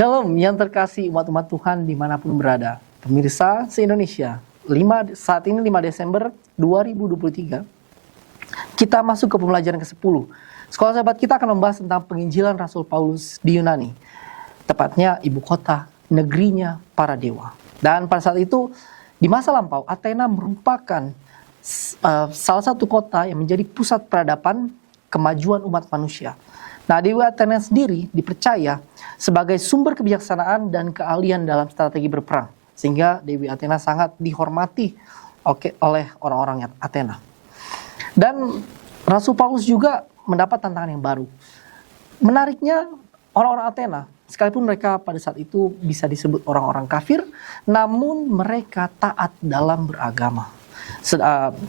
Shalom yang terkasih umat-umat Tuhan dimanapun berada. Pemirsa se-Indonesia, saat ini 5 Desember 2023, kita masuk ke pembelajaran ke-10. Sekolah Sahabat kita akan membahas tentang penginjilan Rasul Paulus di Yunani. Tepatnya ibu kota, negerinya para dewa. Dan pada saat itu, di masa lampau, Athena merupakan salah satu kota yang menjadi pusat peradaban kemajuan umat manusia. Nah, Dewi Athena sendiri dipercaya sebagai sumber kebijaksanaan dan keahlian dalam strategi berperang. Sehingga Dewi Athena sangat dihormati oleh orang-orang Athena. Dan Rasul Paulus juga mendapat tantangan yang baru. Menariknya, orang-orang Athena, sekalipun mereka pada saat itu bisa disebut orang-orang kafir, namun mereka taat dalam beragama.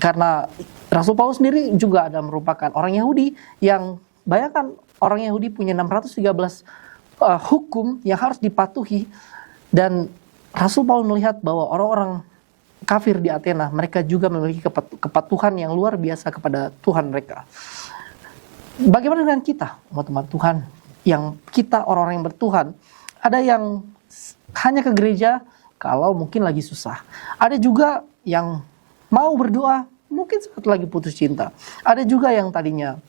Karena Rasul Paulus sendiri juga ada merupakan orang Yahudi yang, bayangkan, orang Yahudi punya 613 hukum yang harus dipatuhi. Dan Rasul Paulus melihat bahwa orang-orang kafir di Athena, mereka juga memiliki kepatuhan yang luar biasa kepada Tuhan mereka. Bagaimana dengan kita, teman-teman Tuhan, yang kita orang-orang yang bertuhan? Ada yang hanya ke gereja kalau mungkin lagi susah. Ada juga yang mau berdoa mungkin saat lagi putus cinta. Ada juga yang tadinya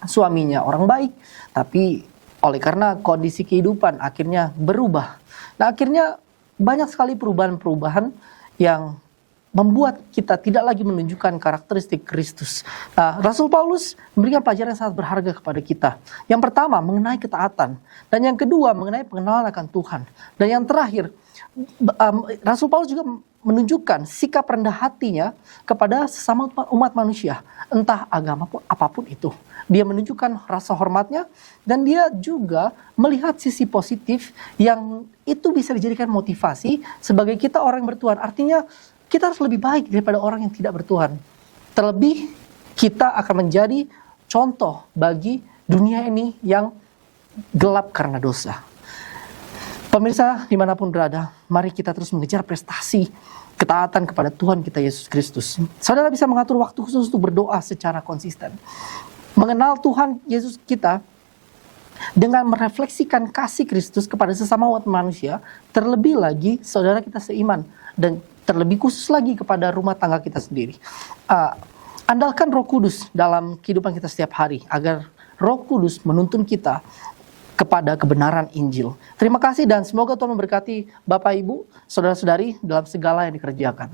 suaminya orang baik, tapi oleh karena kondisi kehidupan akhirnya berubah. Nah, akhirnya banyak sekali perubahan-perubahan yang membuat kita tidak lagi menunjukkan karakteristik Kristus. Nah, Rasul Paulus memberikan pelajaran yang sangat berharga kepada kita. Yang pertama, mengenai ketaatan. Dan yang kedua, mengenai pengenalan akan Tuhan. Dan yang terakhir, Rasul Paulus juga menunjukkan sikap rendah hatinya kepada sesama umat manusia, entah agama apapun itu. Dia menunjukkan rasa hormatnya, dan dia juga melihat sisi positif yang itu bisa dijadikan motivasi sebagai kita orang yang bertuhan. Artinya kita harus lebih baik daripada orang yang tidak bertuhan. Terlebih kita akan menjadi contoh bagi dunia ini yang gelap karena dosa. Pemirsa dimanapun berada, mari kita terus mengejar prestasi ketaatan kepada Tuhan kita Yesus Kristus. Saudara bisa mengatur waktu khusus untuk berdoa secara konsisten. Mengenal Tuhan Yesus kita dengan merefleksikan kasih Kristus kepada sesama umat manusia, terlebih lagi saudara kita seiman, dan terlebih khusus lagi kepada rumah tangga kita sendiri. Andalkan Roh Kudus dalam kehidupan kita setiap hari, agar Roh Kudus menuntun kita kepada kebenaran Injil. Terima kasih dan semoga Tuhan memberkati Bapak Ibu, saudara-saudari dalam segala yang dikerjakan.